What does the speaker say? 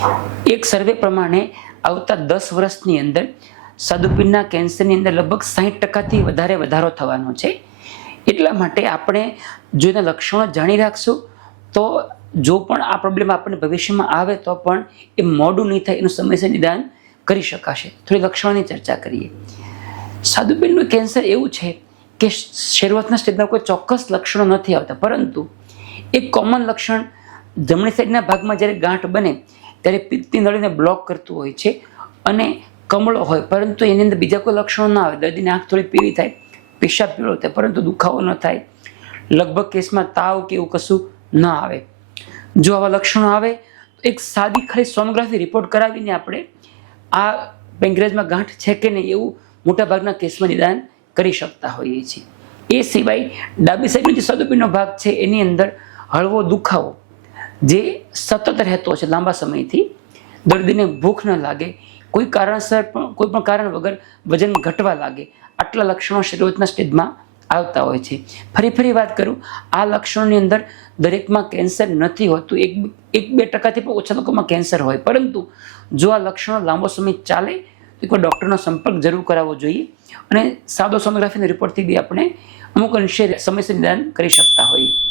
એક સર્વે પ્રમાણે આવતા દસ વર્ષની અંદર સ્વાદુપિંડના કેન્સરની અંદર લગભગ સાહીઠ ટકાથી વધારે વધારો થવાનો છે. એટલા માટે આપણે જો એના લક્ષણો જાણી રાખશું, તો જો પણ આ પ્રોબ્લેમ આપણને ભવિષ્યમાં આવે તો પણ એ મોડું નહીં થાય, એનું સમયસર નિદાન કરી શકાશે. થોડી લક્ષણોની ચર્ચા કરીએ. સ્વાદુપિંડનું કેન્સર એવું છે કે શરૂઆતના સ્ટેજમાં કોઈ ચોક્કસ લક્ષણો નથી આવતા, પરંતુ એક કોમન લક્ષણ જમણી સાઈડના ભાગમાં જ્યારે ગાંઠ બને ત્યારે પિત્તની નળીને બ્લોક કરતું હોય છે અને કમળો હોય. પરંતુ એની અંદર બીજા કોઈ લક્ષણો ના આવે. દર્દીની આંખ થોડી પીળી થાય, પેશાબ પીળો થાય, પરંતુ દુખાવો ન થાય. લગભગ કેસમાં તાવ કે એવું કશું ન આવે. જો આવા લક્ષણો આવે, તો એક સાદી ખાલી સોનોગ્રાફી રિપોર્ટ કરાવીને આપણે આ પેન્ક્રેજમાં ગાંઠ છે કે નહીં એવું મોટાભાગના કેસમાં નિદાન કરી શકતા હોઈએ છીએ. એ સિવાય ડાબી સાઈડનો જે સદુપીનો ભાગ છે, એની અંદર હળવો દુખાવો જે સતત રહેતો છે, લાંબા સમયથી, દર્દીને ભૂખ ન લાગે, કોઈ કારણસર પણ, કોઈ પણ કારણ વગર વજન ઘટવા લાગે, આટલા લક્ષણો શરૂઆતના સ્ટેજમાં આવતા હોય છે. ફરી ફરી વાત કરું, આ લક્ષણોની અંદર દરેકમાં કેન્સર નથી હોતું, એક એક બે ટકાથી પણ ઓછા લોકોમાં કેન્સર હોય. પરંતુ જો આ લક્ષણો લાંબો સમય ચાલે, તો કોઈ ડૉક્ટરનો સંપર્ક જરૂર કરાવવો જોઈએ અને સાદો સોનોગ્રાફીના રિપોર્ટથી બી આપણે અમુક અંશે સમયસર નિદાન કરી શકતા હોઈએ.